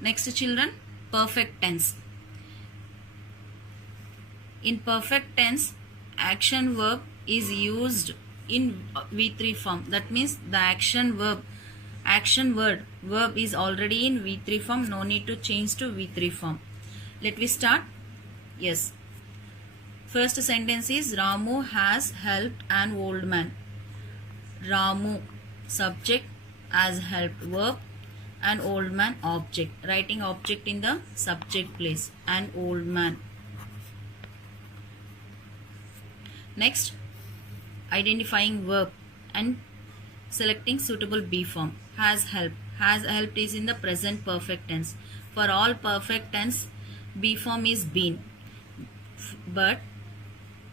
Next children, perfect tense. In perfect tense, action verb is used in V3 form. That means the action word is already in V3 form. No need to change to V3 form. Let me start. Yes. First sentence is Ramu has helped an old man. Ramu, subject, has helped, verb, an old man, object. Writing object in the subject place. An old man. Next, identifying verb and selecting suitable be form. Has helped. Has helped is in the present perfect tense. For all perfect tense, be form is been. But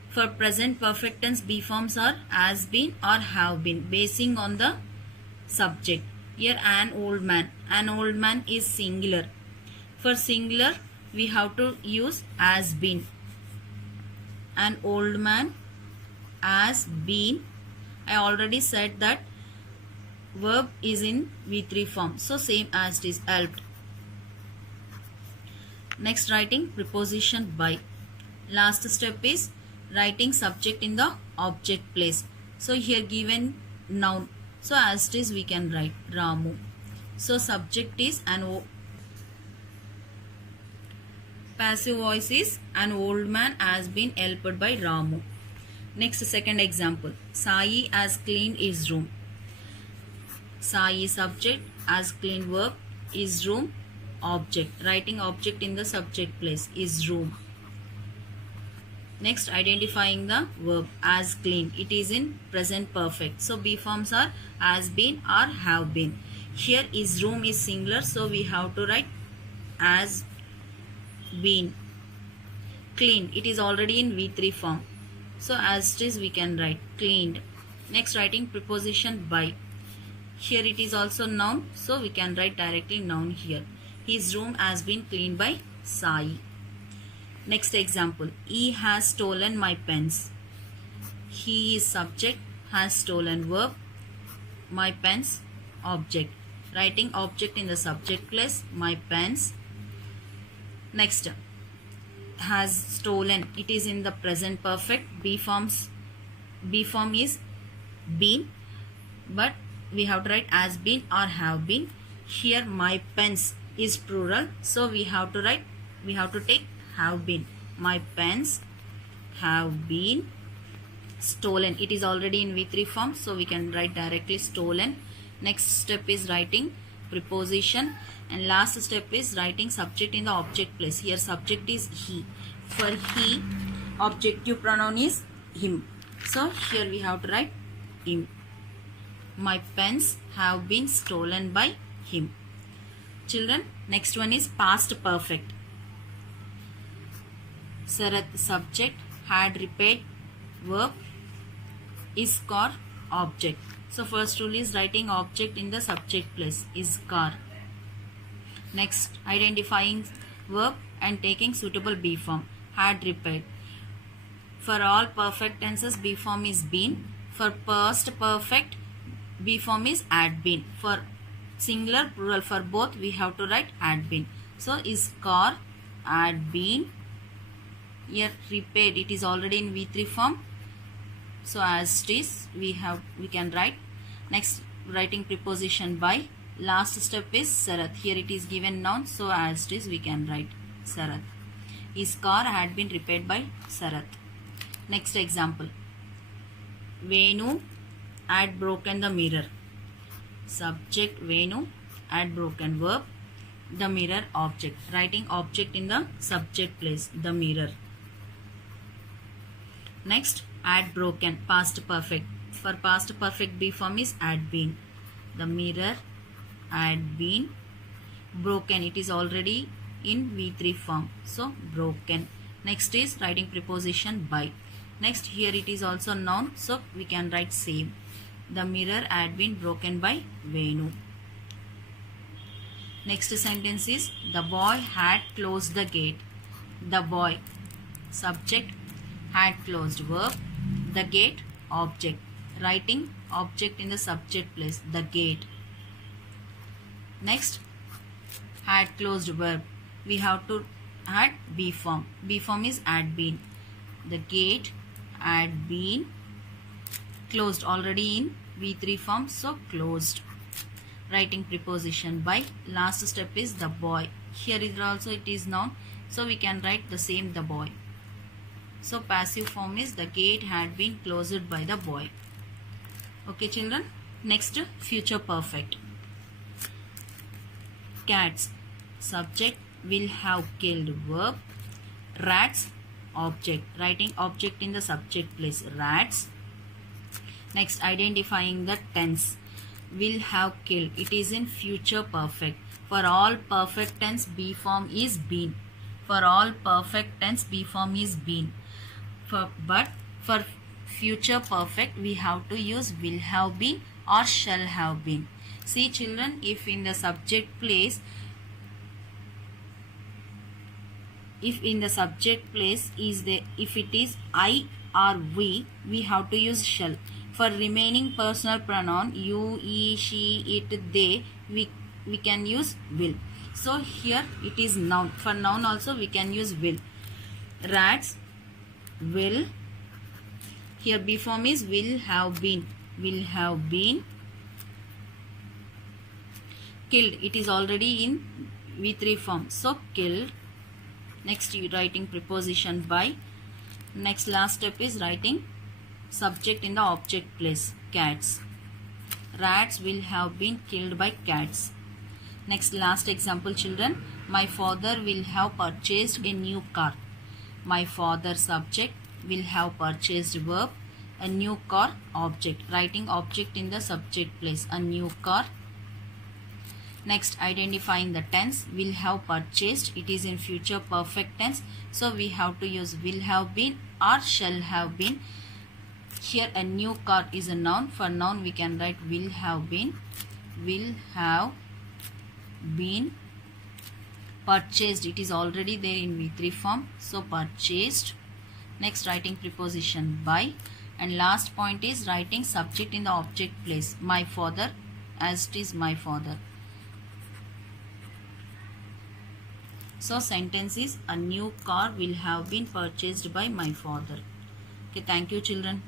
for present perfect tense, be forms are has been or have been, basing on the subject. Here, an old man. An old man is singular. For singular, we have to use has been. An old man has been. I already said that verb is in V3 form. So same as it is, helped. Next, writing preposition by. Last step is writing subject in the object place. So here given noun. So as it is we can write Ramu. So subject is an passive voice is an old man has been helped by Ramu. Next, second example. Sai has cleaned his room. Sai subject, has cleaned verb, his room object. Writing object in the subject place, his room. Next, identifying the verb as cleaned. It is in present perfect. So be forms are has been or have been. Here his room is singular, so we have to write has been. Cleaned, it is already in V3 form. So as it is we can write cleaned. Next, writing preposition by. Here it is also noun, so we can write directly noun here. His room has been cleaned by Sai. Next example. He has stolen my pens. He is subject, has stolen verb, my pens object. Writing object in the subject place, my pens. Next, has stolen. It is in the present perfect. Be form is been, but we have to write has been or have been. Here my pens is plural, so we have to take have been. My pens have been stolen. It is already in V3 form, so we can write directly stolen. Next step is writing preposition, and last step is writing subject in the object place. Here subject is he. For he, objective pronoun is him. So here we have to write him. My pens have been stolen by him. Children, next one is past perfect. Sarath subject, had repaired verb, is car object. So first rule is writing object in the subject place, is car. Next, identifying verb and taking suitable be form. Had repaired. For all perfect tenses, be form is been. For past perfect, be form is had been. For singular, plural, for both we have to write had been. So is car, had been. Here repaired, it is already in V3 form. So as it is we can write. Next, writing preposition by. Last step is Sarath. Here it is given noun, so as it is we can write Sarath. His car had been repaired by Sarath. Next example. Venu had broken the mirror. Subject Venu, had broken verb, the mirror object. Writing object in the subject place, the mirror. Next, had broken, past perfect. For past perfect be form is had been. The mirror had been broken. It is already in V3 form. So broken. Next is writing preposition by. Next, here it is also noun, so we can write same. The mirror had been broken by Venu. Next sentence is the boy had closed the gate. The boy, subject, had closed verb, the gate object. Writing object in the subject place, the gate. Next, had closed verb. We have to add be form. Be form is had been. The gate had been closed, already in V3 form, so closed. Writing preposition by. Last step is the boy. Here is also it is noun, so we can write the same, the boy. So passive form is the gate had been closed by the boy. Okay children. Next, future perfect. Cats, subject, will have killed, verb. Rats, object. Writing object in the subject place, rats. Next, identifying the tense. Will have killed, it is in future perfect. For all perfect tense, be form is been. For all perfect tense, be form is been. But for future perfect, we have to use will have been or shall have been. See children, if in the subject place, if it is I or we have to use shall. For remaining personal pronoun you, he, she, it, they, we can use will. So here it is noun. For noun also we can use will. Rats will. Here be form is will have been. Will have been killed. It is already in V3 form, so killed. Next, you writing preposition by. Next, last step is writing subject in the object place, cats. Rats will have been killed by cats. Next, last example children. My father will have purchased a new car. My father subject, will have purchased verb, a new car object. Writing object in the subject place, a new car. Next, identifying the tense, will have purchased, it is in future perfect tense, so we have to use will have been or shall have been. Here a new car is a noun. For noun we can write will have been purchased, it is already there in V3 form, so purchased. Next, writing preposition by, and last point is writing subject in the object place, my father, as it is my father. So sentence is, a new car will have been purchased by my father. Okay, thank you children.